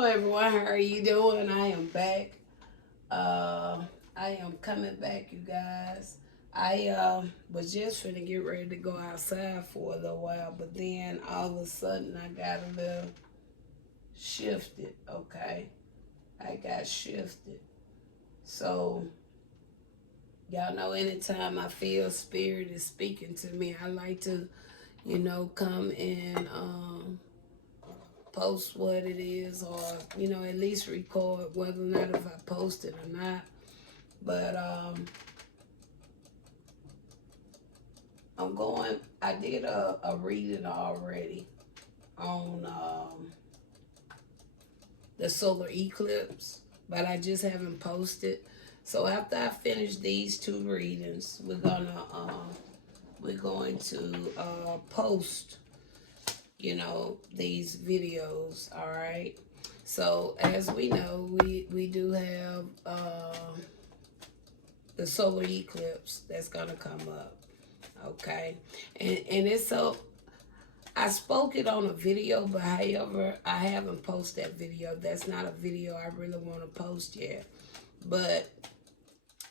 Hello everyone, how are you doing? I am back. I am coming back, you guys. I was just finna get ready to go outside for a little while, but then all of a sudden I got a little shifted, okay? I got shifted. So y'all know anytime I feel spirit is speaking to me, I like to, come and post what it is, or at least record whether or not if I post it or not. But I did a reading already on the solar eclipse, but I just haven't posted. So after I finish these two readings, we're going to post these videos. All right. So as we know, we do have the solar eclipse that's gonna come up. Okay, and it's so I spoke it on a video, but however I haven't posted that video. That's not a video I really want to post yet. But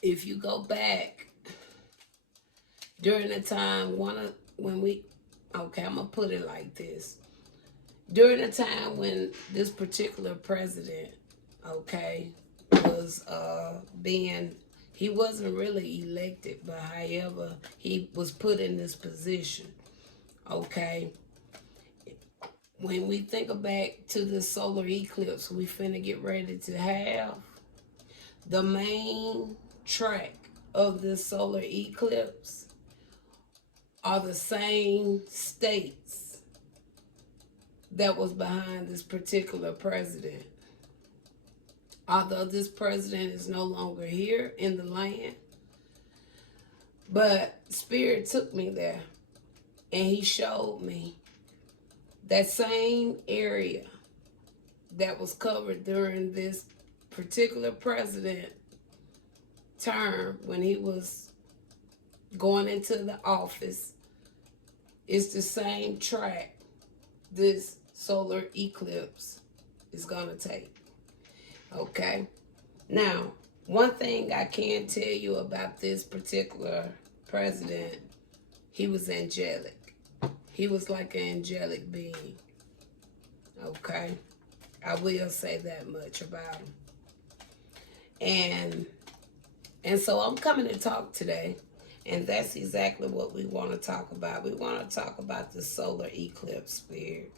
if you go back during the time I'm gonna put it like this. During the time when this particular president, okay, was he wasn't really elected, but however, he was put in this position, okay. When we think back to the solar eclipse we finna get ready to have, the main track of this solar eclipse are the same states that was behind this particular president. Although this president is no longer here in the land, but Spirit took me there and he showed me that same area that was covered during this particular president term when he was going into the office is the same track this solar eclipse is going to take. Okay. Now, one thing I can tell you about this particular president, he was angelic. He was like an angelic being. Okay. I will say that much about him. And so I'm coming to talk today, and that's exactly what we want to talk about. We want to talk about the solar eclipse, Spirit,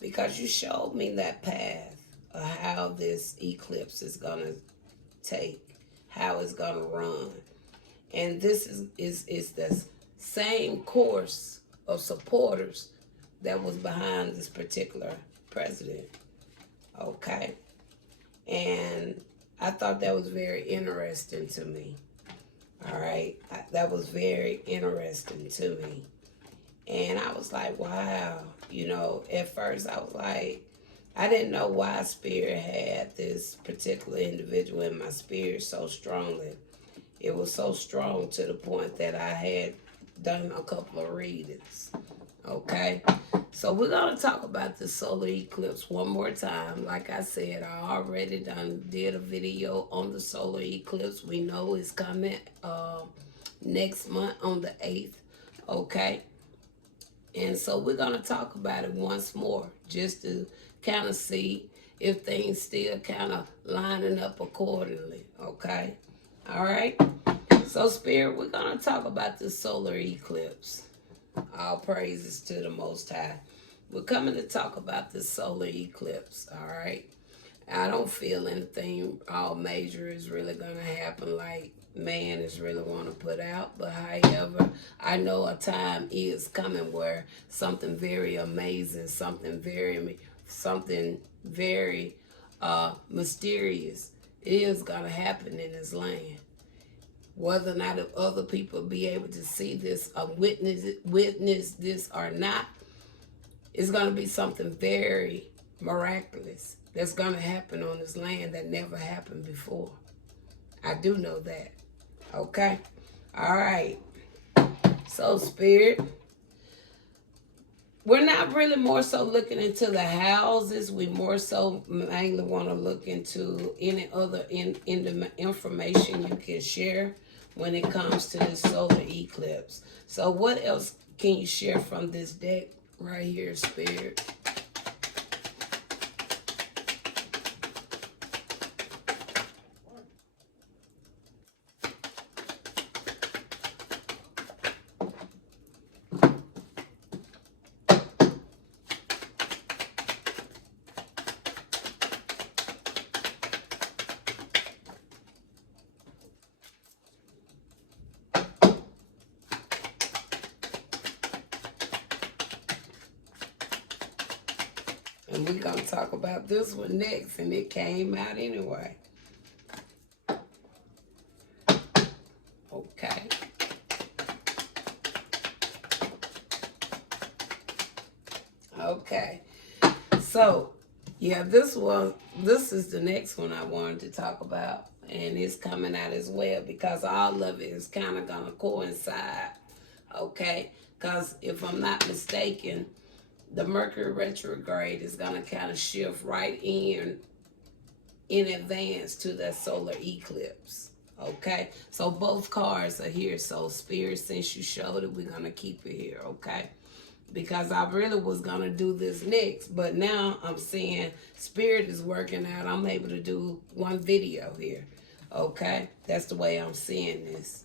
because you showed me that path of how this eclipse is going to take, how it's going to run. And this is the same course of supporters that was behind this particular president. Okay. And I thought that was very interesting to me. All right. That was very interesting to me. And I was like, wow. At first I was like, I didn't know why Spirit had this particular individual in my spirit so strongly. It was so strong to the point that I had done a couple of readings. Okay. So we're going to talk about the solar eclipse one more time. Like I said, I already did a video on the solar eclipse. We know it's coming next month on the 8th. Okay. And so we're going to talk about it once more just to kind of see if things still kind of lining up accordingly. Okay. All right. So Spirit, we're going to talk about the solar eclipse. All praises to the Most High. We're coming to talk about the solar eclipse. All right. I don't feel anything all major is really going to happen like man is really want to put out. But however, I know a time is coming where something very amazing, something very mysterious is going to happen in this land. Whether or not if other people be able to see this or witness this or not, it's going to be something very miraculous that's going to happen on this land that never happened before. I do know that. Okay? All right. So, Spirit, we're not really more so looking into the houses. We more so mainly want to look into any other in the information you can share when it comes to this solar eclipse. So what else can you share from this deck right here, Spirit? And we're going to talk about this one next, and it came out anyway. Okay. Okay. So, yeah, this is the next one I wanted to talk about. And it's coming out as well because all of it is kind of going to coincide. Okay. Because if I'm not mistaken, the Mercury retrograde is going to kind of shift right in advance to that solar eclipse. Okay, so both cards are here. So Spirit, since you showed it, we're going to keep it here. Okay, because I really was going to do this next, but now I'm seeing Spirit is working out. I'm able to do one video here. Okay, that's the way I'm seeing this.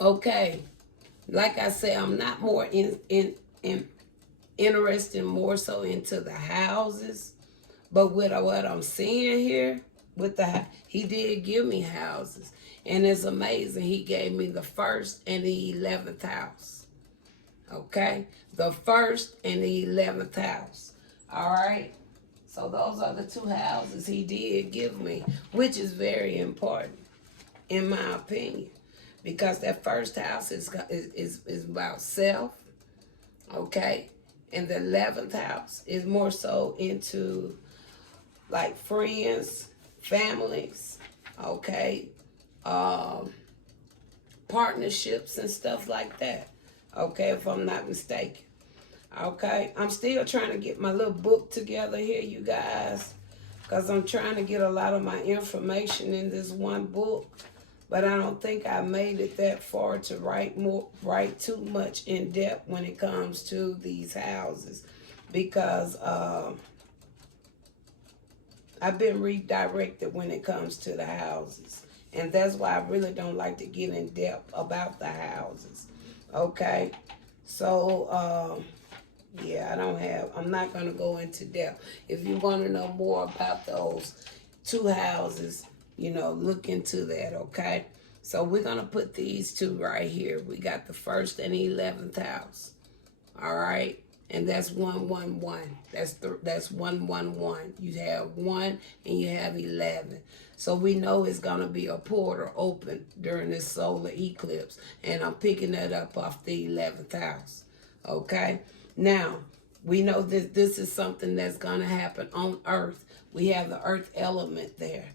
Okay, like I said, I'm not more interested more so into the houses, but with what I'm seeing here, he did give me houses, and it's amazing. He gave me the 1st and the 11th house. Okay, the 1st and the 11th house. All right, so those are the 2 houses he did give me, which is very important in my opinion, because that 1st house is about self. Okay, and the 11th house is more so into like friends, families, okay, partnerships and stuff like that. Okay, if I'm not mistaken. Okay, I'm still trying to get my little book together here, you guys, because I'm trying to get a lot of my information in this one book, but I don't think I made it that far to write too much in depth when it comes to these houses, because I've been redirected when it comes to the houses, and that's why I really don't like to get in depth about the houses. Okay, so yeah, I'm not going to go into depth. If you want to know more about those 2 houses, look into that, okay? So we're going to put these 2 right here. We got the 1st and the 11th house, all right? And that's 111. That's 111. You have 1 and you have 11. So we know it's going to be a portal open during this solar eclipse. And I'm picking that up off the 11th house. Okay? Now, we know that this is something that's going to happen on Earth. We have the Earth element there.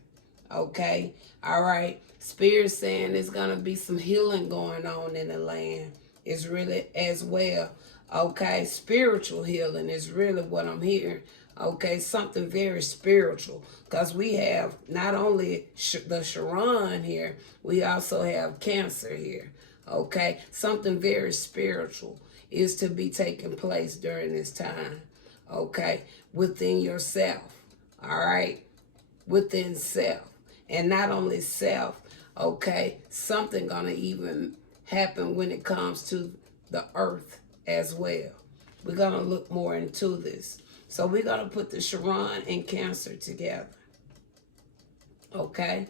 Okay? All right? Spirit saying there's going to be some healing going on in the land. It's really as well. Okay? Spiritual healing is really what I'm hearing. Okay? Something very spiritual. Because we have not only the Charon here, we also have Cancer here. Okay? Something very spiritual is to be taking place during this time, okay, within yourself, all right, within self, and not only self, okay, something gonna even happen when it comes to the earth as well. We're gonna look more into this. So we're gonna put the Charon and Cancer together, okay,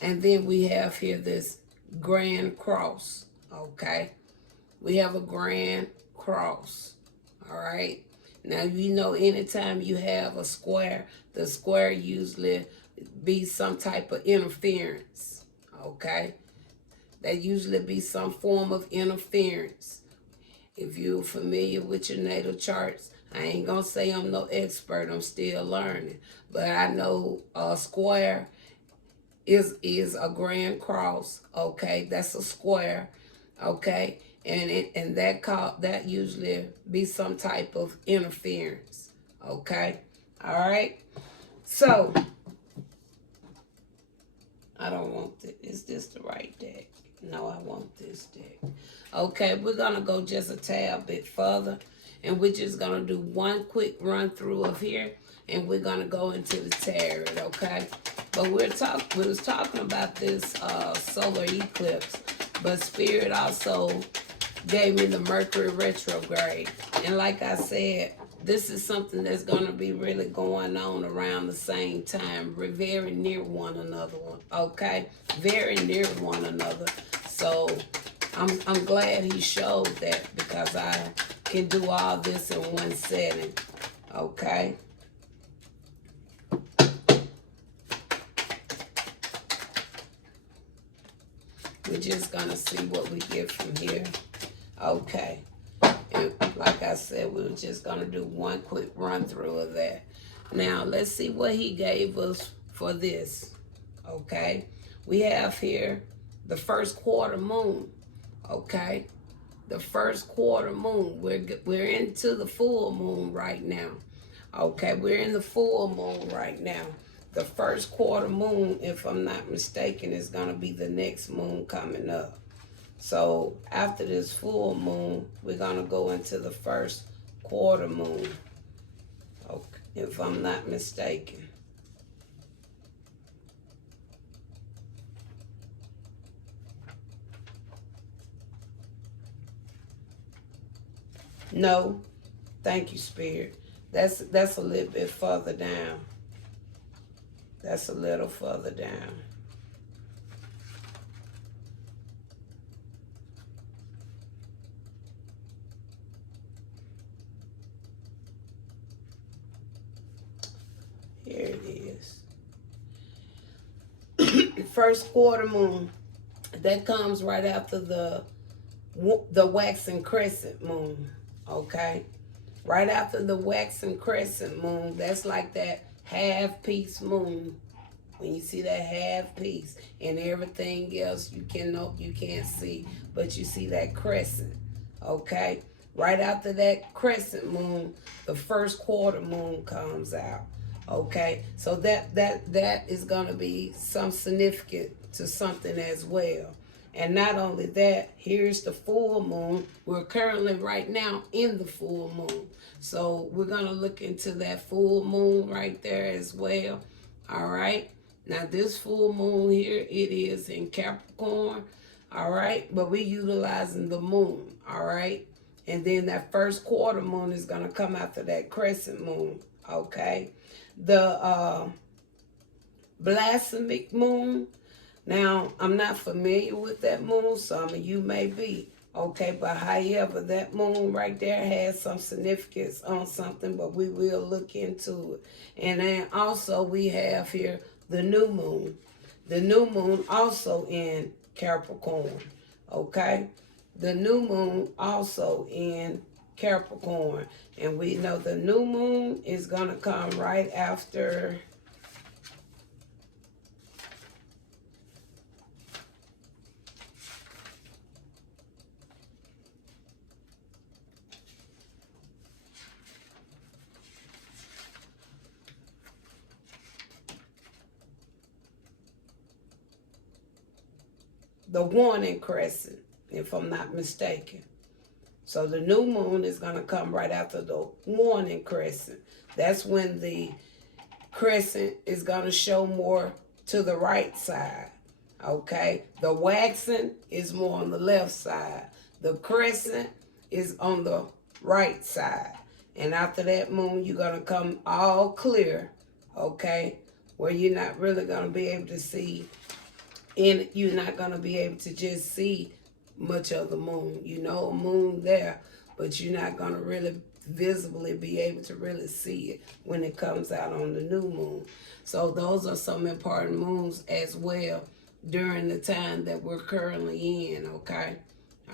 and then we have here this Grand Cross, okay. We have a grand cross, all right? Now, anytime you have a square, the square usually be some type of interference, okay? That usually be some form of interference. If you're familiar with your natal charts, I ain't going to say I'm no expert. I'm still learning. But I know a square is a grand cross, okay? That's a square, okay? and that usually be some type of interference. Okay, all right. So I don't want this. Is this the right deck? No, I want this deck. Okay, we're gonna go just a tad bit further, and we're just gonna do one quick run through of here, and we're gonna go into the tarot. Okay, but we was talking about this solar eclipse, but Spirit also gave me the Mercury retrograde, and like I said, this is something that's going to be really going on around the same time, very near one another, okay? Very near one another. So I'm glad he showed that, because I can do all this in one setting, okay? We're just going to see what we get from here, okay? And like I said, we were just going to do one quick run through of that. Now, let's see what he gave us for this, okay? We have here the first quarter moon, okay? The first quarter moon. We're into the full moon right now, okay? We're in the full moon right now. The first quarter moon, if I'm not mistaken, is going to be the next moon coming up. So after this full moon, we're going to go into the first quarter moon, okay, if I'm not mistaken. No, thank you, Spirit. That's a little bit further down. That's a little further down. Here it is. First quarter moon. That comes right after the waxing crescent moon. Okay? Right after the waxing crescent moon, that's like that half-piece moon. When you see that half-piece and everything else you can't see, but you see that crescent. Okay? Right after that crescent moon, the first quarter moon comes out. Okay, so that is going to be some significant to something as well. And not only that, here's the full moon. We're currently right now in the full moon. So we're going to look into that full moon right there as well. All right. Now this full moon here, it is in Capricorn. All right. But we're utilizing the moon. All right. And then that first quarter moon is going to come after that crescent moon. Okay. The blasphemic moon. Now, I'm not familiar with that moon. Some of you may be. Okay, but however, that moon right there has some significance on something, but we will look into it. And then also we have here the new moon. The new moon also in Capricorn. Okay? The new moon also in Capricorn. And we know the new moon is going to come right after the warning crescent, if I'm not mistaken. So the new moon is going to come right after the warning crescent. That's when the crescent is going to show more to the right side. Okay? The waxing is more on the left side. The crescent is on the right side. And after that moon, you're going to come all clear. Okay? Where you're not really going to be able to see. And you're not going to be able to just see much of the moon. You know a moon there, but you're not going to really visibly be able to really see it when it comes out on the new moon. So those are some important moons as well during the time that we're currently in, okay?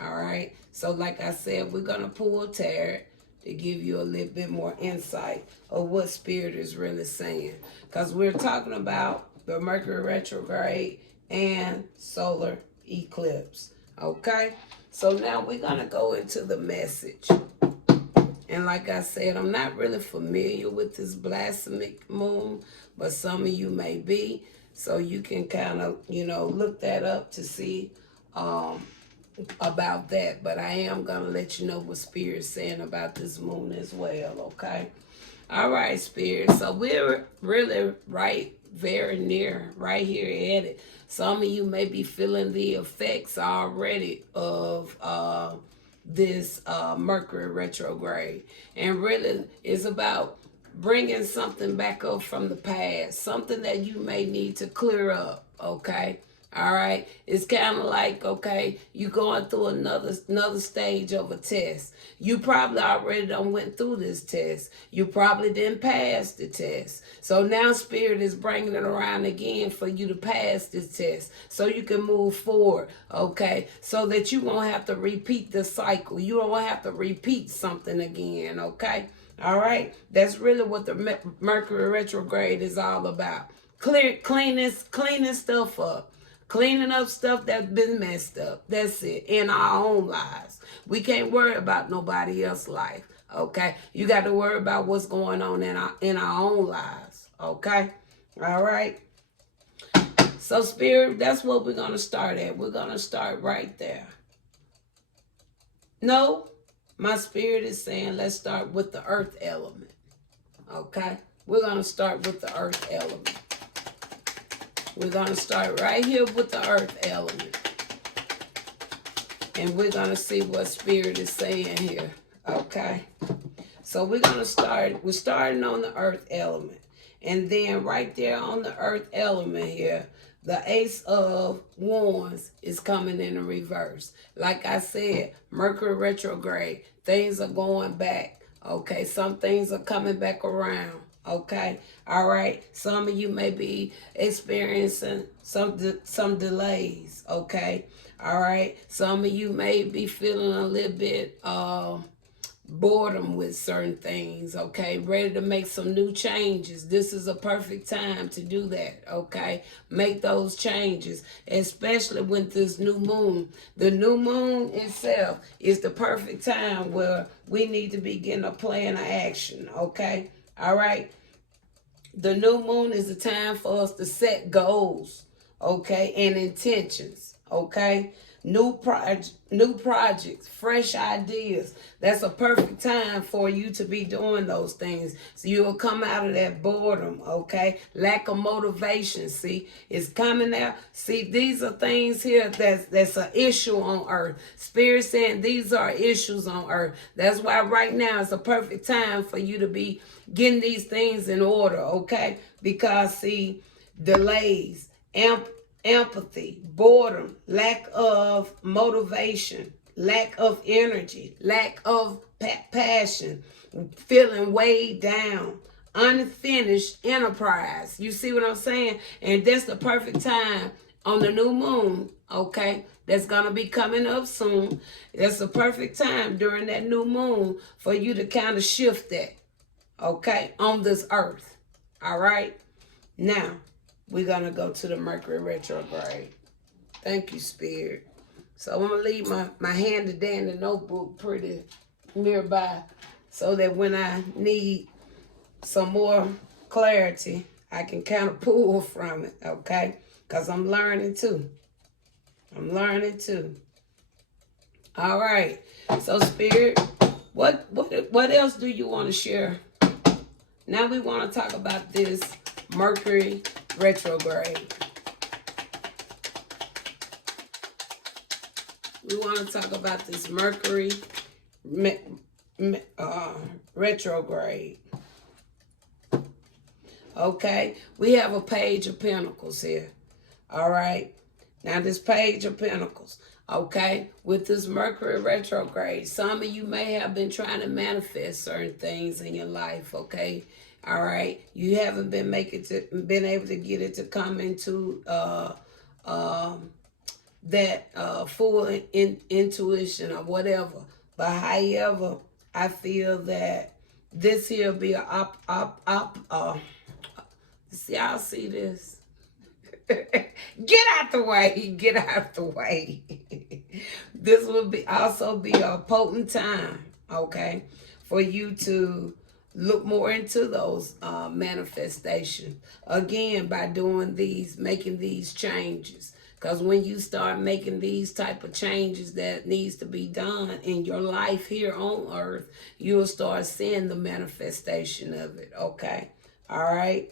All right? So like I said, we're going to pull tarot to give you a little bit more insight of what Spirit is really saying. Because we're talking about the Mercury retrograde and solar eclipse. Okay? So now we're going to go into the message. And like I said, I'm not really familiar with this blasphemic moon, but some of you may be. So you can kind of, look that up to see about that. But I am going to let you know what Spirit's saying about this moon as well, okay? All right, Spirit. So we're really very near, right here at it. Some of you may be feeling the effects already of this Mercury retrograde. And really, it's about bringing something back up from the past, something that you may need to clear up, okay? All right, it's kind of like, okay, you going through another stage of a test. You probably already done went through this test. You probably didn't pass the test. So now Spirit is bringing it around again for you to pass this test so you can move forward, okay? So that you won't have to repeat the cycle. You don't have to repeat something again, okay? All right, that's really what the Mercury retrograde is all about. Cleaning stuff up. Cleaning up stuff that's been messed up. That's it. In our own lives. We can't worry about nobody else's life. Okay? You got to worry about what's going on in our own lives. Okay? All right? So, Spirit, that's what we're going to start at. We're going to start right there. No, my Spirit is saying let's start with the earth element. Okay? We're going to start with the earth element. We're going to start right here with the earth element. And we're going to see what Spirit is saying here. Okay? So we're starting on the earth element. And then right there on the earth element here, the Ace of Wands is coming in reverse. Like I said, Mercury retrograde, things are going back. Okay? Some things are coming back around. Okay, all right. Some of you may be experiencing some delays. Okay, all right. Some of you may be feeling a little bit boredom with certain things. Okay, ready to make some new changes. This is a perfect time to do that. Okay, make those changes, especially with this new moon. The new moon itself is the perfect time where we need to begin a plan of action. Okay, all right. The new moon is the time for us to set goals, okay, and intentions, okay? New projects, fresh ideas. That's a perfect time for you to be doing those things. So you'll come out of that boredom, okay? Lack of motivation, see? It's coming out. See, these are things here that's an issue on earth. Spirit saying these are issues on earth. That's why right now it's a perfect time for you to be getting these things in order, okay? Because, see, delays, empathy, boredom, lack of motivation, lack of energy, lack of passion, feeling weighed down, unfinished enterprise. You see what I'm saying? And that's the perfect time on the new moon, okay? That's going to be coming up soon. That's the perfect time during that new moon for you to kind of shift that. Okay, on this earth. All right. Now, we're going to go to the Mercury retrograde. Thank you, Spirit. So I'm going to leave my handy dandy notebook pretty nearby so that when I need some more clarity, I can kind of pull from it, okay? Because I'm learning too. I'm learning too. All right. So, Spirit, what else do you want to share? Now we want to talk about this Mercury retrograde. We want to talk about this Mercury retrograde. Okay, we have a Page of Pentacles here. All right, now this Page of Pentacles. Okay, with this Mercury retrograde, some of you may have been trying to manifest certain things in your life. Okay, all right, you haven't been able to get it to come into that full intuition or whatever. But however, I feel that this here be a see, y'all see this? Get out the way. Get out the way. This will be also be a potent time, okay, for you to look more into those manifestations. Again, by doing these, making these changes. Because when you start making these type of changes that needs to be done in your life here on earth, you'll start seeing the manifestation of it, okay? All right?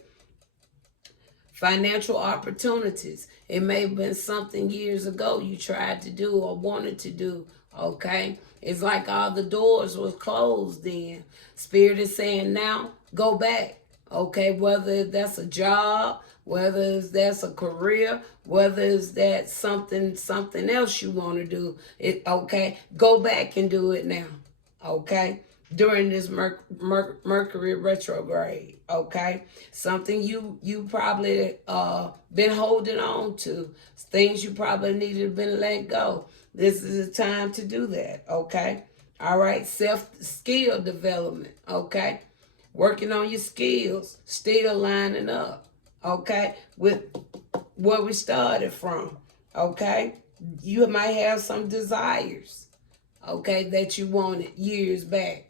Financial opportunities. It may have been something years ago you tried to do or wanted to do, okay? It's like all the doors were closed then. Spirit is saying now, go back, okay? Whether that's a job, whether that's a career, whether it's that something else you want to do, it okay? Go back and do it now, okay? During this Mercury retrograde, okay? Something you probably been holding on to, things you probably needed to been let go. This is the time to do that, okay? All right, skill development, okay? Working on your skills, still lining up, okay, with where we started from, okay? You might have some desires, okay, that you wanted years back,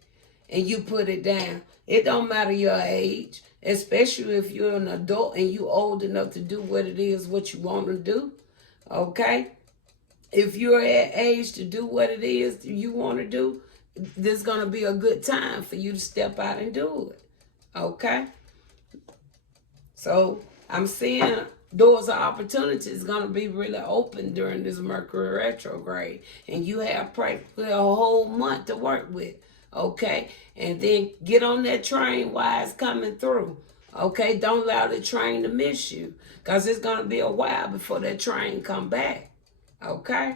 and you put it down. It don't matter your age, especially if you're an adult and you old enough to do what it is what you want to do, okay? If you're at age to do what it is you want to do, this is going to be a good time for you to step out and do it, okay? So I'm seeing doors of opportunity is going to be really open during this Mercury retrograde. And you have practically a whole month to work with, okay? And then get on that train while it's coming through, okay? Don't allow the train to miss you, because it's going to be a while before that train come back, okay?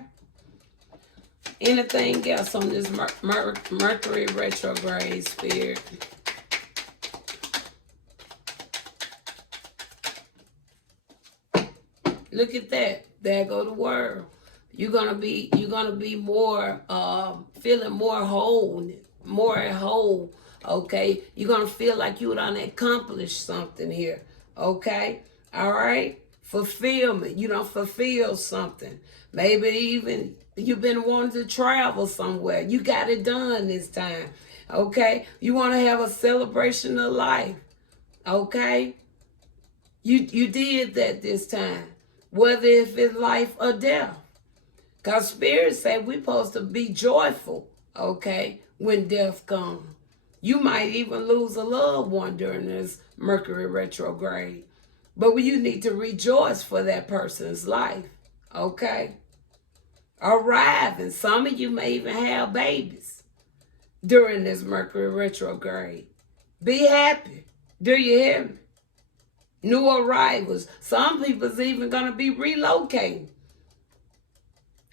Anything else on this Mercury retrograde, Spirit? Look at that. There go the world. You're gonna be more feeling more whole, okay? You're gonna feel like you done accomplished something here, okay? All right? Fulfillment. You done fulfill something. Maybe even you've been wanting to travel somewhere. You got it done this time, okay? You want to have a celebration of life, okay? You did that this time, whether if it's life or death. Because Spirit said we're supposed to be joyful, okay, when death comes. You might even lose a loved one during this Mercury retrograde. But you need to rejoice for that person's life, okay? Arriving. Some of you may even have babies during this Mercury retrograde. Be happy. Do you hear me? New arrivals. Some people's even going to be relocating.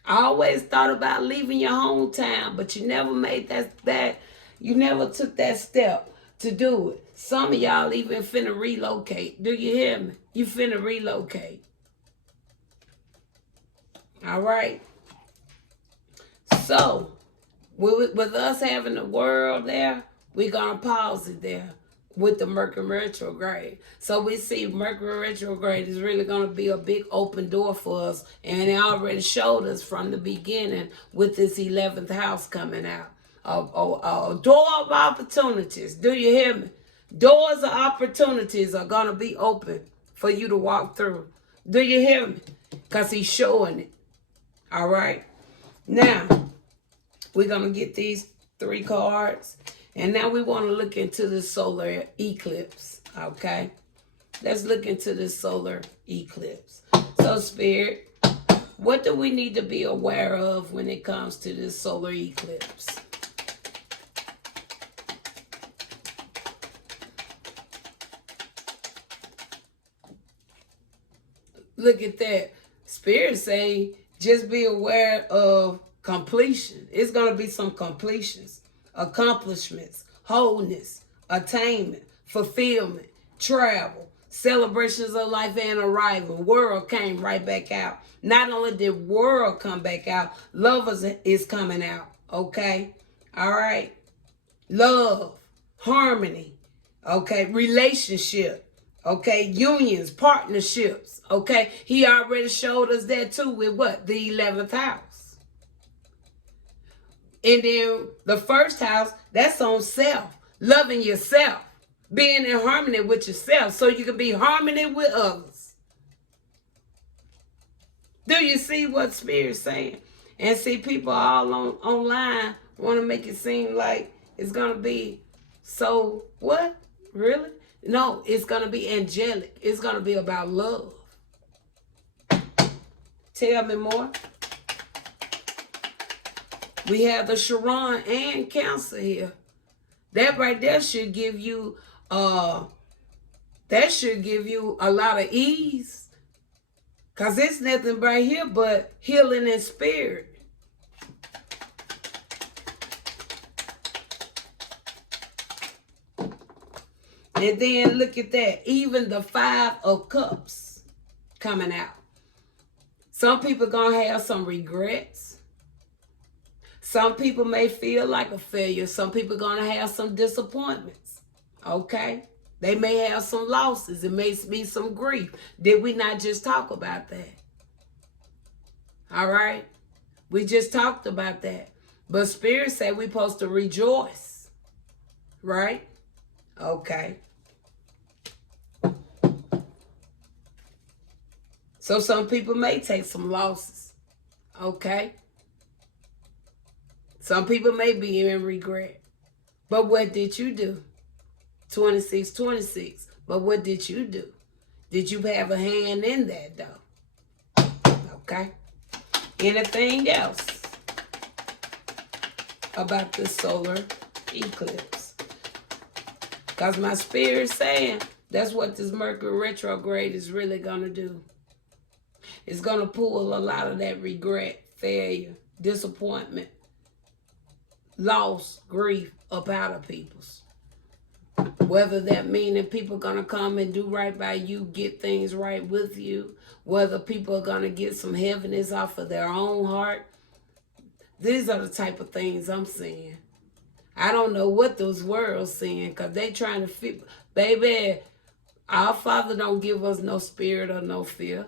I always thought about leaving your hometown, but you never made you never took that step to do it. Some of y'all even finna relocate. Do you hear me? You finna relocate. All right? So, with us having the world there, we're going to pause it there with the Mercury retrograde. So we see Mercury retrograde is really going to be a big open door for us. And it already showed us from the beginning with this 11th house coming out. A door of opportunities. Do you hear me? Doors of opportunities are going to be open for you to walk through. Do you hear me? Because he's showing it. All right? Now, we're going to get these 3 cards. And now we want to look into the solar eclipse, okay? Let's look into the solar eclipse. So, Spirit, what do we need to be aware of when it comes to this solar eclipse? Look at that. Spirit saying just be aware of completion. It's going to be some completions. Accomplishments, wholeness, attainment, fulfillment, travel, celebrations of life and arrival. World came right back out. Not only did world come back out, lovers is coming out, okay? All right? Love, harmony, okay? Relationship, okay? Unions, partnerships, okay? He already showed us that too with what? The 11th house. And then the first house, that's on self, loving yourself, being in harmony with yourself so you can be in harmony with others. Do you see what Spirit's saying? And see, people all online want to make it seem like it's going to be so, what? Really? No, it's going to be angelic. It's going to be about love. Tell me more. We have the Chiron and Cancer here. That right there should give you a lot of ease. Because it's nothing right here but healing in spirit. And then look at that. Even the 5 of Cups coming out. Some people going to have some regrets. Some people may feel like a failure. Some people are going to have some disappointments. Okay? They may have some losses. It may be some grief. Did we not just talk about that? All right? We just talked about that. But Spirit said we're supposed to rejoice. Right? Okay. So some people may take some losses. Okay? Some people may be in regret. But what did you do? 26. But what did you do? Did you have a hand in that, though? Okay. Anything else about this solar eclipse? Because my Spirit's saying that's what this Mercury retrograde is really going to do. It's going to pull a lot of that regret, failure, disappointment, loss, grief up out of people's. Whether that meaning people are going to come and do right by you, get things right with you. Whether people are going to get some heaviness off of their own heart. These are the type of things I'm seeing. I don't know what those world's seeing because they trying to fit. Baby, our Father don't give us no spirit or no fear.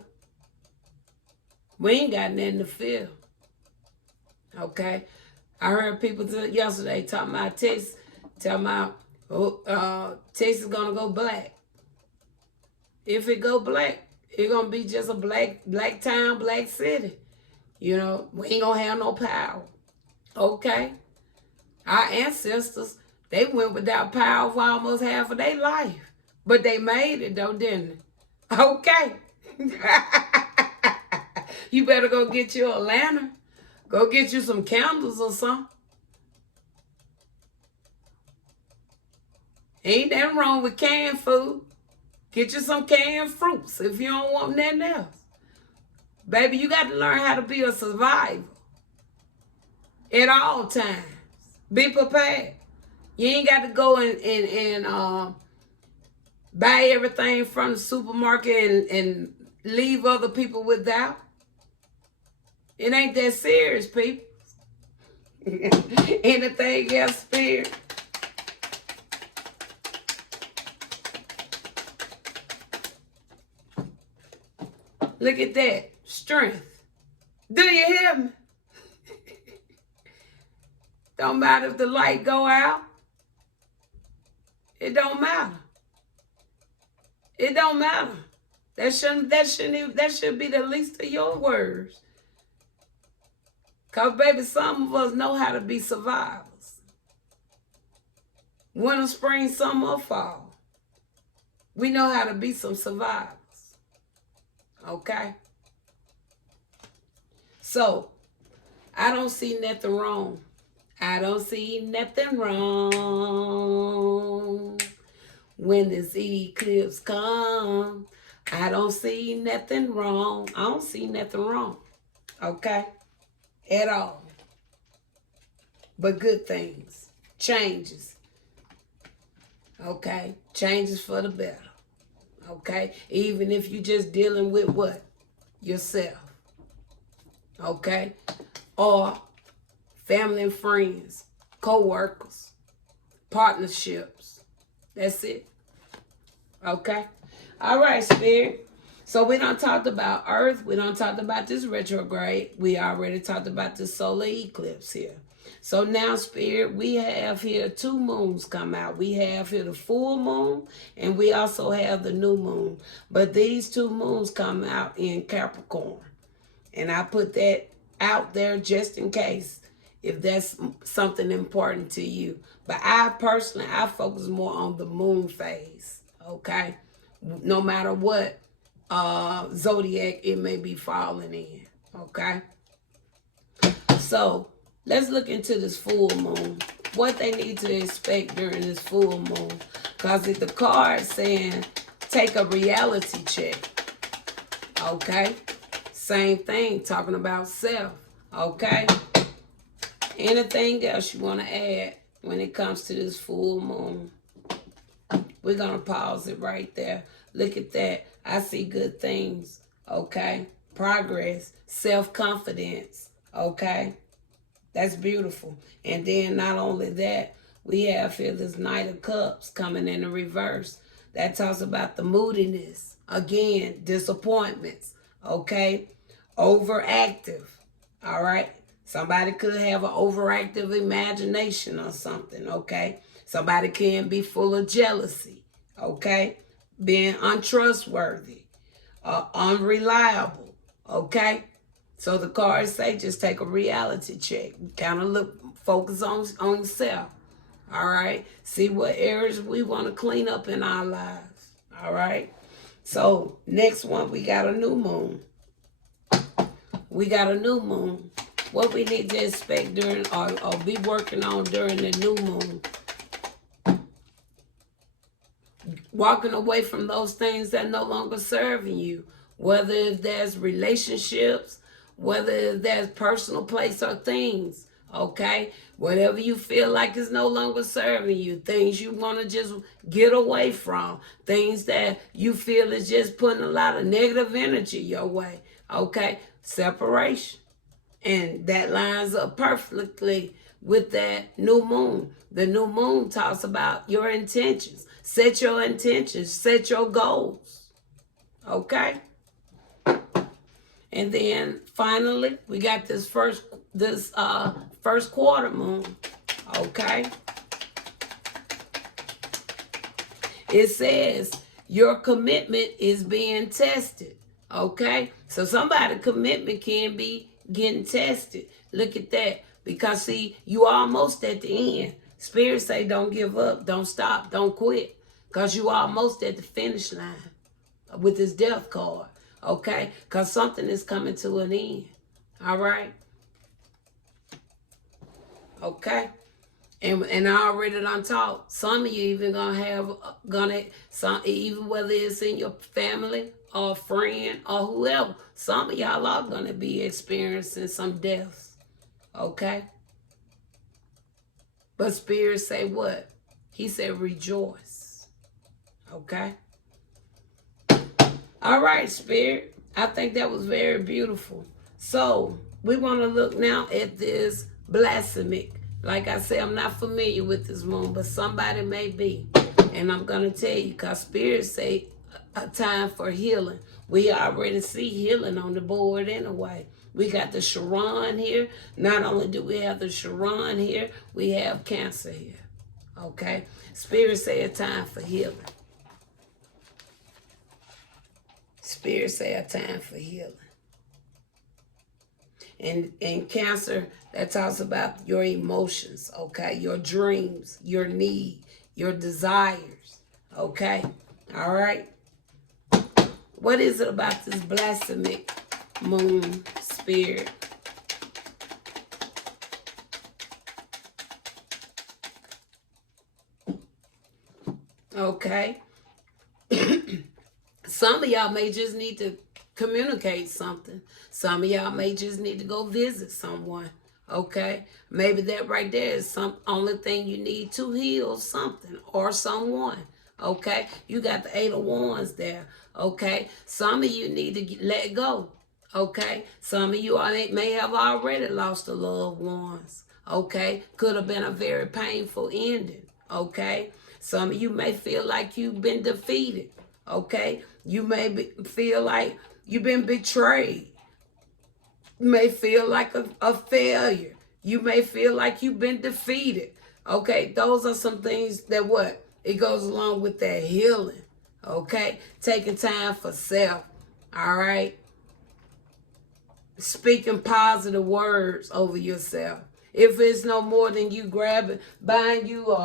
We ain't got nothing to fear. Okay? I heard people yesterday talking about Texas, Texas is gonna go black. If it go black, it's gonna be just a black town, black city. You know, we ain't gonna have no power. Okay? Our ancestors, they went without power for almost half of their life. But they made it though, didn't they? Okay. You better go get you a lantern. Go get you some candles or something. Ain't nothing wrong with canned food. Get you some canned fruits if you don't want nothing else. Baby, you got to learn how to be a survivor. At all times. Be prepared. You ain't got to go and buy everything from the supermarket and leave other people without. It ain't that serious, people. Anything else, Spirit? Look at that. Strength. Do you hear me? Don't matter if the light go out. It don't matter. It don't matter. That should be the least of your words. Because, baby, some of us know how to be survivors. Winter, spring, summer, or fall. We know how to be some survivors. Okay? So, I don't see nothing wrong. I don't see nothing wrong when this eclipse comes. I don't see nothing wrong. I don't see nothing wrong. Okay? At all. But good things. Changes. Okay? Changes for the better. Okay? Even if you're just dealing with what? Yourself. Okay? Or family and friends. Co-workers. Partnerships. That's it. Okay? All right, Spirit. So we done talked about Earth. We done talked about this retrograde. We already talked about the solar eclipse here. So now, Spirit, we have here 2 moons come out. We have here the full moon, and we also have the new moon. But these 2 moons come out in Capricorn. And I put that out there just in case if that's something important to you. But I personally, I focus more on the moon phase, okay? No matter what zodiac it may be falling in, okay? So let's look into this full moon. What they need to expect during this full moon. Because the card saying take a reality check, okay? Same thing, talking about self, okay? Anything else you want to add when it comes to this full moon? We're going to pause it right there. Look at that. I see good things, okay? Progress, self-confidence, okay? That's beautiful. And then not only that, we have here this Knight of Cups coming in the reverse. That talks about the moodiness. Again, disappointments, okay? Overactive, all right? Somebody could have an overactive imagination or something, okay? Somebody can be full of jealousy, okay? Being untrustworthy, unreliable, okay? So the cards say just take a reality check. Kind of focus on yourself, all right? See what areas we want to clean up in our lives, all right? So next one, we got a new moon. We got a new moon. What we need to expect during or be working on during the new moon. Walking away from those things that no longer serving you. Whether if there's relationships, whether if there's personal place or things, okay? Whatever you feel like is no longer serving you. Things you want to just get away from. Things that you feel is just putting a lot of negative energy your way, okay? Separation. And that lines up perfectly with that new moon. The new moon talks about your intentions. Set your intentions. Set your goals. Okay? And then finally, we got this first quarter moon. Okay? It says your commitment is being tested. Okay? So somebody's commitment can be getting tested. Look at that. Because see, you almost at the end. Spirit say don't give up, don't stop, don't quit. Because you almost at the finish line with this death card. Okay? Because something is coming to an end. All right? Okay? And I already done talked. Some of you even even whether it's in your family or friend or whoever, some of y'all are gonna be experiencing some deaths. Okay? But Spirit say what? He said rejoice. Okay? All right, Spirit. I think that was very beautiful. So we want to look now at this blasphemic. Like I said, I'm not familiar with this moon, but somebody may be. And I'm going to tell you, because Spirit say a time for healing. We already see healing on the board anyway. We got the Charon here. Not only do we have the Charon here, we have Cancer here. Okay? Spirit say a time for healing. Spirit say a time for healing. And Cancer, that talks about your emotions, okay? Your dreams, your need, your desires, okay? All right? What is it about this blasphemic moon, Spirit? Okay? Some of y'all may just need to communicate something. Some of y'all may just need to go visit someone. Okay? Maybe that right there is some only thing you need to heal something or someone. Okay? You got the 8 of Wands there. Okay? Some of you need to let go. Okay? Some of you may have already lost a loved ones. Okay? Could have been a very painful ending. Okay? Some of you may feel like you've been defeated. Okay? You may feel like you've been betrayed. You may feel like a failure. You may feel like you've been defeated. Okay? Those are some things that what? It goes along with that healing. Okay? Taking time for self. All right? Speaking positive words over yourself. If it's no more than you grabbing, buying you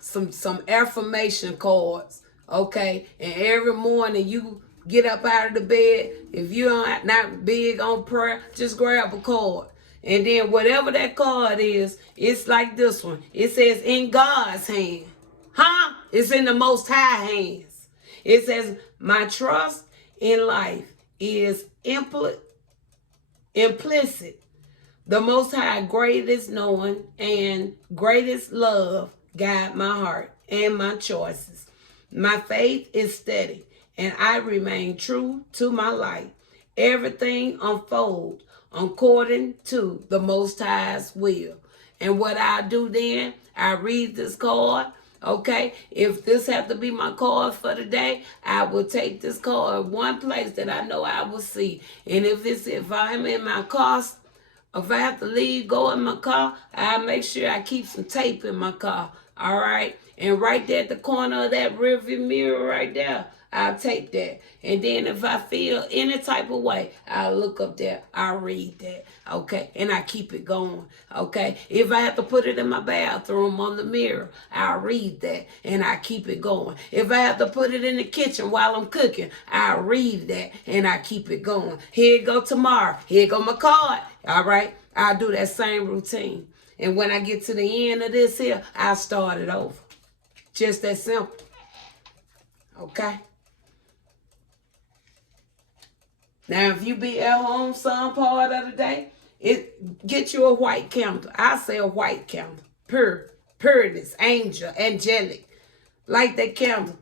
some affirmation cards, okay? And every morning you get up out of the bed. If you're not big on prayer, just grab a card. And then whatever that card is, it's like this one. It says in God's hand. Huh? It's in the Most High hands. It says my trust in life is implicit. The Most High greatest knowing and greatest love guide my heart and my choices. My faith is steady and I remain true to my life. Everything unfolds according to the Most High's will. And what I do then, I read this card. Okay, if this have to be my card for the day, I will take this card one place that I know I will see. And if I'm in my car, if I have to leave, go in my car, I make sure I keep some tape in my car. All right, and right there at the corner of that rearview mirror right there, I'll tape that. And then if I feel any type of way, I'll look up there, I'll read that, okay? And I keep it going, okay? If I have to put it in my bathroom on the mirror, I'll read that and I keep it going. If I have to put it in the kitchen while I'm cooking, I'll read that and I keep it going. Here it go tomorrow. Here go my card, all right? I'll do that same routine. And when I get to the end of this here, I'll start it over. Just that simple, okay? Now, if you be at home some part of the day, get you a white candle. I say a white candle. Pure, pureness, angelic. Light that candle.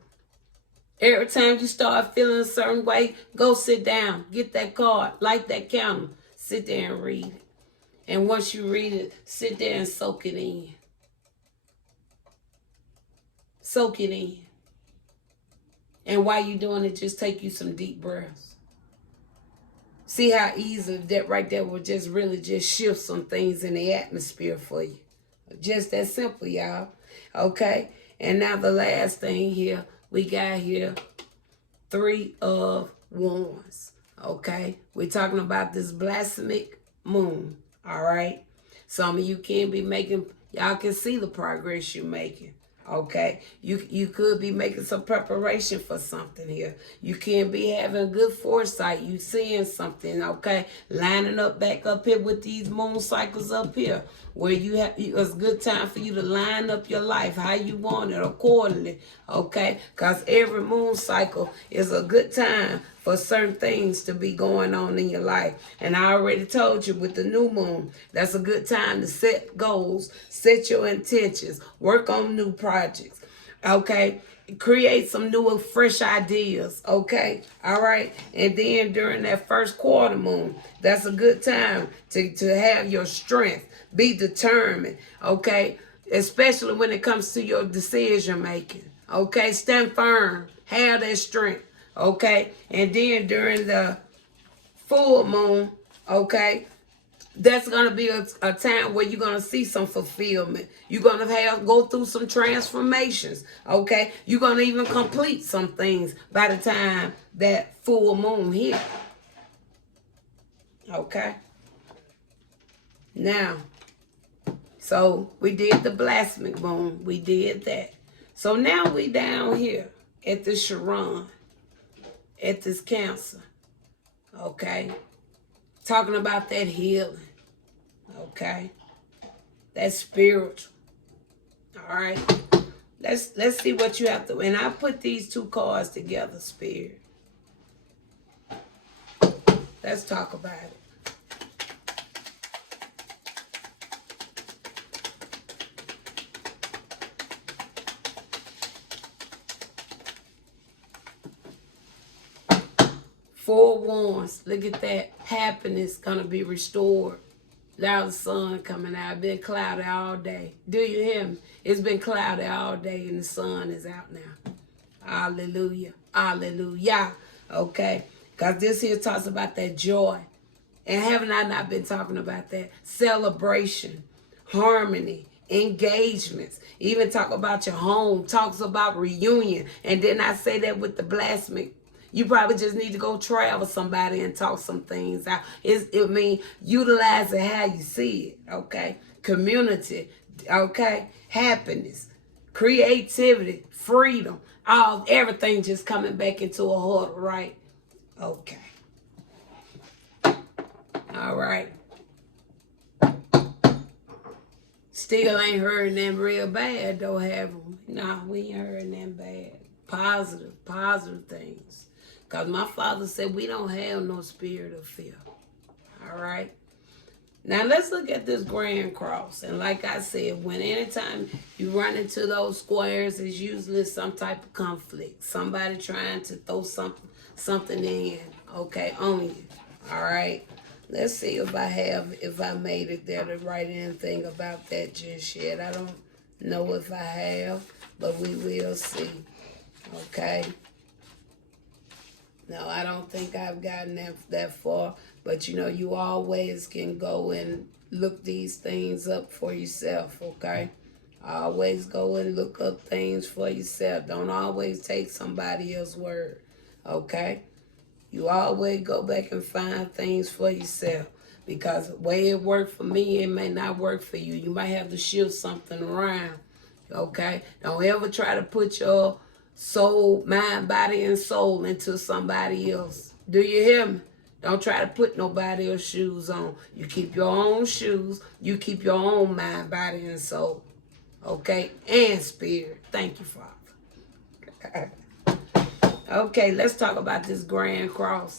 Every time you start feeling a certain way, go sit down. Get that card. Light that candle. Sit there and read it. And once you read it, sit there and soak it in. Soak it in. And while you're doing it, just take you some deep breaths. See how easy that right there will just really just shift some things in the atmosphere for you. Just that simple, y'all. Okay? And now the last thing here, we got here 3 of Wands. Okay? We're talking about this blasphemic moon. All right? Some of you can be making, y'all can see the progress you're making. Okay, you could be making some preparation for something here. You can be having good foresight. You seeing something, okay? Lining up back up here with these moon cycles up here, where it's a good time for you to line up your life how you want it accordingly, okay? Because every moon cycle is a good time for certain things to be going on in your life. And I already told you with the new moon, that's a good time to set goals, set your intentions, work on new projects, okay? Create some new fresh ideas, okay? All right? And then during that first quarter moon, that's a good time to have your strength, be determined, okay? Especially when it comes to your decision making, okay? Stand firm, have that strength. Okay, and then during the full moon, okay, that's going to be a time where you're going to see some fulfillment. You're going to go through some transformations, okay? You're going to even complete some things by the time that full moon hit, okay? Now, so we did the blasphemic moon. We did that. So now we down here at the Charon. At this Cancer, okay? Talking about that healing, okay? That's spiritual, all right? Let's see what you have to, and I put these 2 cards together, Spirit. Let's talk about it. Four Wands. Look at that. Happiness gonna be restored. Now the sun coming out. Been cloudy all day. Do you hear me? It's been cloudy all day and the sun is out now. Hallelujah. Hallelujah. Okay. Because this here talks about that joy. And haven't I not been talking about that? Celebration, harmony, engagements. Even talk about your home. Talks about reunion. And then I say that with the blasphemy. You probably just need to go travel somebody and talk some things out. Utilize it how you see it. Okay. Community. Okay. Happiness. Creativity. Freedom. Everything just coming back into a huddle, right? Okay. All right. Still ain't heard them real bad, though, have we? Nah, we ain't heard them bad. Positive things. Because my father said we don't have no spirit of fear. All right? Now, let's look at this grand cross. And like I said, anytime you run into those squares, it's usually some type of conflict. Somebody trying to throw something in, okay, on you. All right? Let's see if I made it there to write anything about that just yet. I don't know if I have, but we will see. Okay? No, I don't think I've gotten that far. But, you always can go and look these things up for yourself, okay? Always go and look up things for yourself. Don't always take somebody else's word, okay? You always go back and find things for yourself. Because the way it worked for me, it may not work for you. You might have to shift something around, okay? Don't ever try to put your soul, mind, body, and soul into somebody else. Do you hear me? Don't try to put nobody else's shoes on. You keep your own shoes. You keep your own mind, body, and soul. Okay? And spirit. Thank you, Father. Okay, let's talk about this grand cross.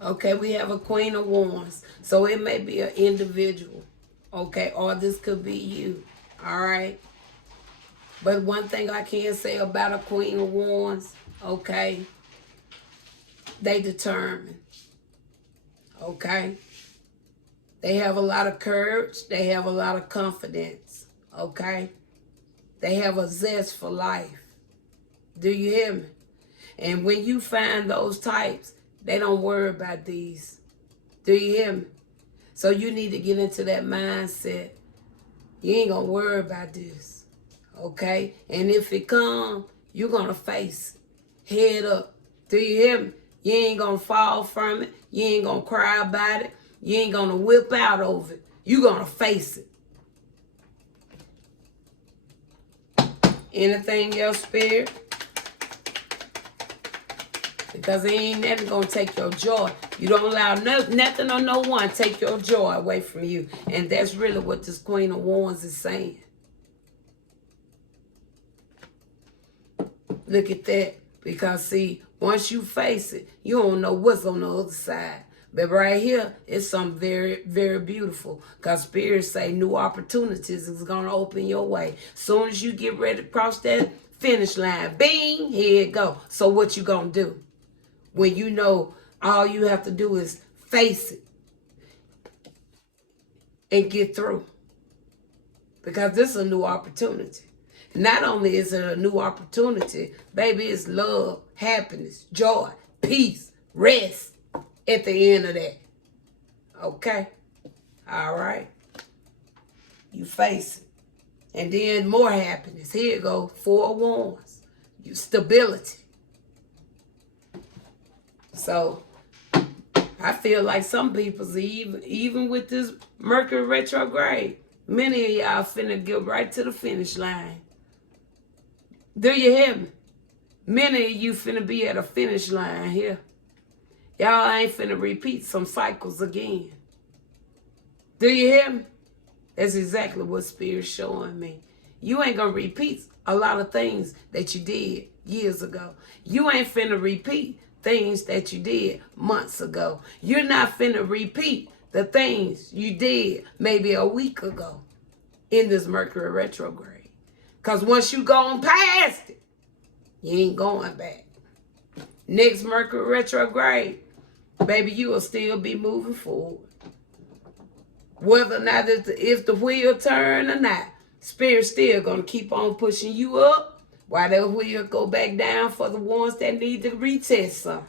Okay, we have a Queen of Wands. So it may be an individual. Okay, or this could be you. All right? But one thing I can say about a Queen of Wands, okay, they determined. Okay? They have a lot of courage. They have a lot of confidence. Okay? They have a zest for life. Do you hear me? And when you find those types, they don't worry about these. Do you hear me? So you need to get into that mindset. You ain't going to worry about this. Okay? And if it comes, you're going to face it. Head up. Do you hear me? You ain't going to fall from it. You ain't going to cry about it. You ain't going to whip out over it. You're going to face it. Anything else, Spirit? Because it ain't never going to take your joy. You don't allow nothing or no one take your joy away from you. And that's really what this Queen of Wands is saying. Look at that. Because, see, once you face it, you don't know what's on the other side. But right here, it's something very, very beautiful. Because spirits say new opportunities is going to open your way. Soon as you get ready to cross that finish line, bing, here it go. So what you going to do? When you know all you have to do is face it and get through. Because this is a new opportunity. Not only is it a new opportunity, baby, it's love, happiness, joy, peace, rest at the end of that. Okay? All right? You face it. And then more happiness. Here you go. 4 of Wands. Stability. So, I feel like some people's even with this Mercury retrograde, many of y'all finna get right to the finish line. Do you hear me? Many of you finna be at a finish line here. Y'all ain't finna repeat some cycles again. Do you hear me? That's exactly what Spirit's showing me. You ain't gonna repeat a lot of things that you did years ago. You ain't finna repeat things that you did months ago. You're not finna repeat the things you did maybe a week ago in this Mercury retrograde. Because once you gone past it, you ain't going back. Next Mercury retrograde, baby, you will still be moving forward. Whether or not if the wheel turn or not, Spirit's still going to keep on pushing you up while the wheel go back down for the ones that need to retest something.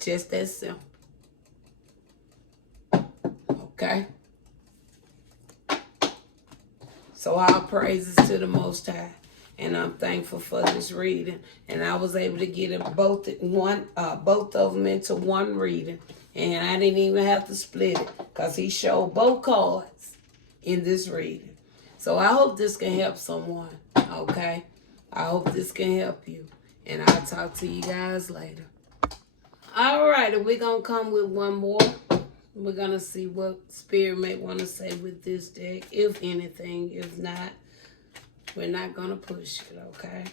Just that simple. Okay? So all praises to the Most High. And I'm thankful for this reading. And I was able to get it both of them into one reading. And I didn't even have to split it because he showed both cards in this reading. So I hope this can help someone. Okay? I hope this can help you. And I'll talk to you guys later. All right, we're going to come with one more. We're going to see what Spirit may want to say with this deck, if anything. If not, we're not going to push it, okay?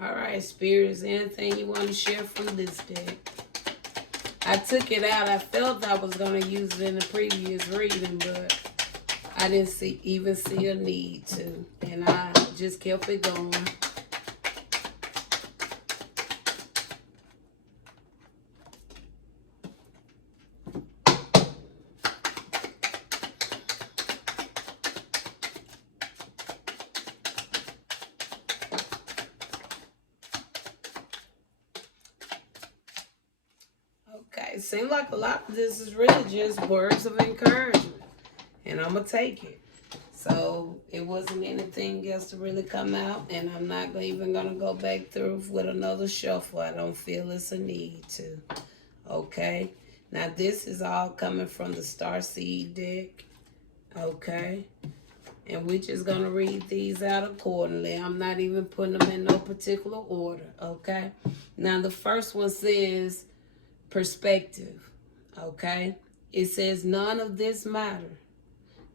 All right, Spirit, is there anything you want to share from this deck? I took it out. I felt I was going to use it in the previous reading, but I didn't even see a need to. And I just kept it going. Okay, it seems like a lot of this is really just words of encouragement. And I'm going to take it. So it wasn't anything else to really come out. And I'm not even going to go back through with another shuffle. I don't feel it's a need to. Okay. Now this is all coming from the Starseed deck. Okay. And we're just going to read these out accordingly. I'm not even putting them in no particular order. Okay. Now the first one says perspective. Okay. It says none of this matter.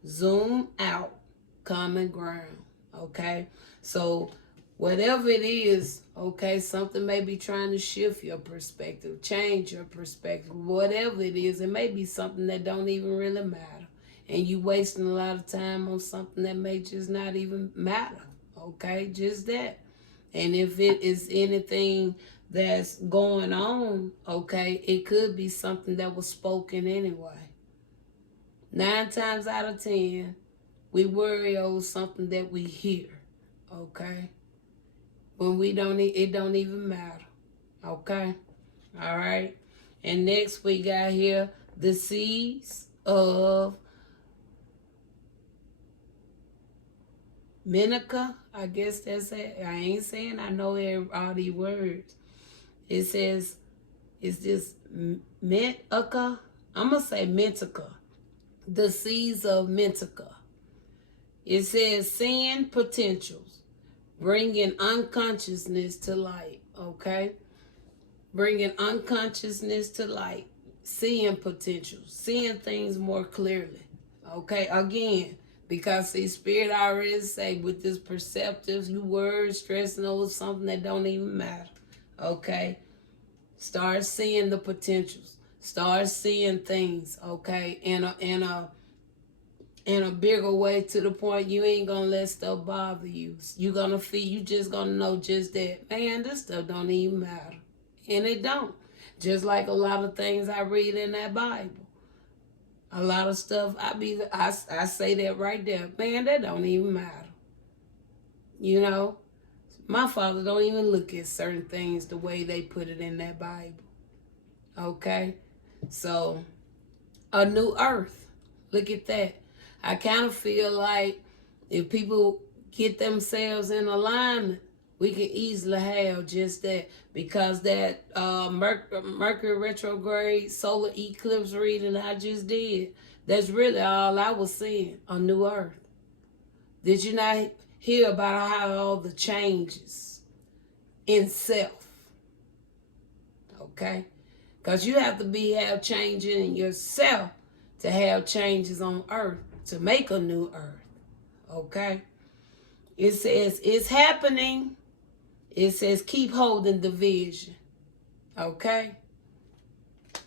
Zoom out, common ground. Okay. So whatever it is, okay, something may be trying to shift your perspective, change your perspective, whatever it is. It may be something that don't even really matter. And you wasting a lot of time on something that may just not even matter. Okay, just that. And if it is anything that's going on, okay, it could be something that was spoken anyway. 9 times out of 10, we worry over something that we hear, okay? When we don't, it don't even matter, okay? All right. And next we got here the seeds of Minica. I guess that's it. I ain't saying I know all these words. It says, is this Mentica? I'm going to say Mentica. The seeds of Mentica. It says seeing potentials, bringing unconsciousness to light, okay? Bringing unconsciousness to light, seeing potentials, seeing things more clearly, okay? Again, because see, Spirit already say with this perceptive, you words stressing over something that don't even matter, okay? Start seeing the potentials. Start seeing things, okay, in a bigger way, to the point you ain't gonna let stuff bother you. You gonna feel, you just gonna know just that, man, this stuff don't even matter. And it don't. Just like a lot of things I read in that Bible. A lot of stuff I say that right there. Man, that don't even matter. You know? My father don't even look at certain things the way they put it in that Bible. Okay? So, a new earth. Look at that. I kind of feel like if people get themselves in alignment, we can easily have just that. Because that Mercury Retrograde solar eclipse reading I just did, that's really all I was seeing, a new earth. Did you not hear about how all the changes in self? Okay? Because you have to have changes in yourself to have changes on earth, to make a new earth. Okay? It says, it's happening. It says, keep holding the vision. Okay?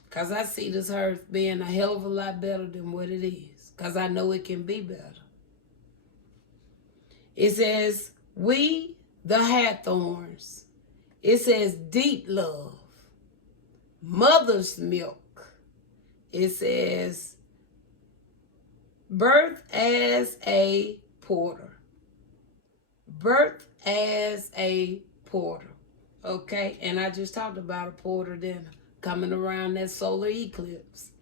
Because I see this earth being a hell of a lot better than what it is. Because I know it can be better. It says, we the Hathorns. It says, deep love. Mother's milk. It says, birth as a porter. Birth as a porter. Okay? And I just talked about a porter then coming around that solar eclipse.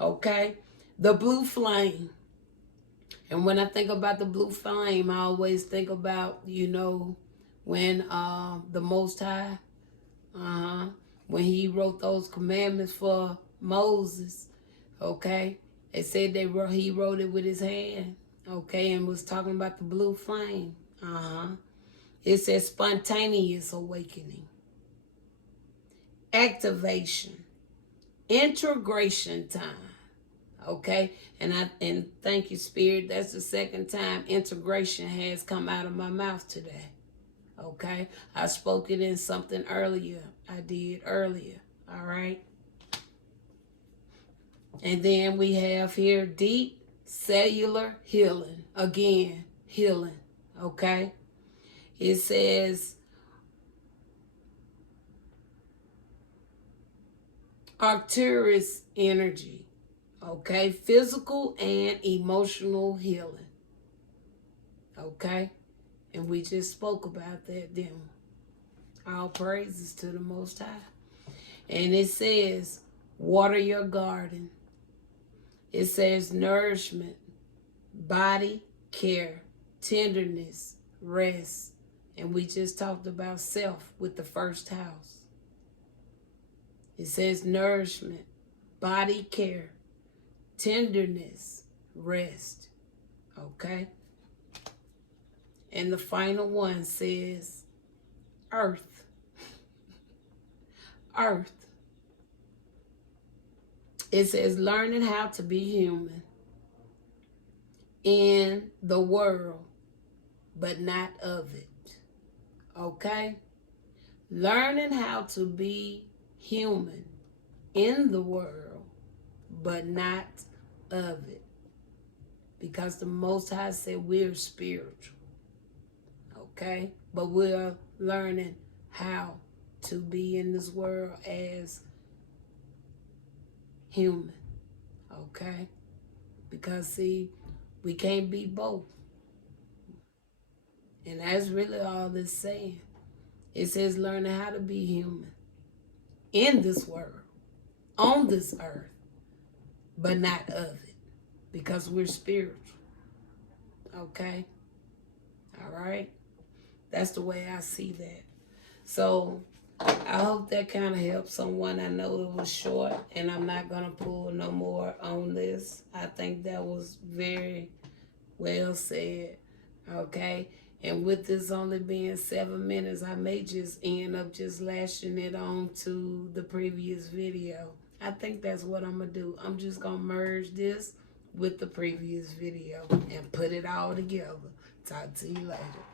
Okay? The blue flame. And when I think about the blue flame, I always think about, when the Most High, when he wrote those commandments for Moses, okay? They said he wrote it with his hand, okay, and was talking about the blue flame. It says spontaneous awakening, activation, integration time. Okay, and thank you, Spirit. That's the second time integration has come out of my mouth today. Okay, I spoke it in something earlier. I did earlier. All right, and then we have here deep cellular healing. Again, healing. Okay, it says Arcturus energy. Okay, physical and emotional healing. Okay, and we just spoke about that, didn't we? All praises to the Most High. And it says, water your garden. It says nourishment, body care, tenderness, rest. And we just talked about self with the first house. It says nourishment, body care, tenderness, rest. Okay? And the final one says earth. Earth. It says learning how to be human in the world, but not of it. Okay? Learning how to be human in the world, but not of it. Because the Most High said we're spiritual. Okay? But we're learning how to be in this world as human. Okay? Because, see, we can't be both. And that's really all it's saying. It says learning how to be human in this world, on this earth, but not of it. Because we're spiritual. Okay? All right? That's the way I see that. So I hope that kind of helped someone. I know it was short, and I'm not going to pull no more on this. I think that was very well said. Okay? And with this only being 7 minutes, I may just end up just lashing it on to the previous video. I think that's what I'm going to do. I'm just going to merge this with the previous video and put it all together. Talk to you later.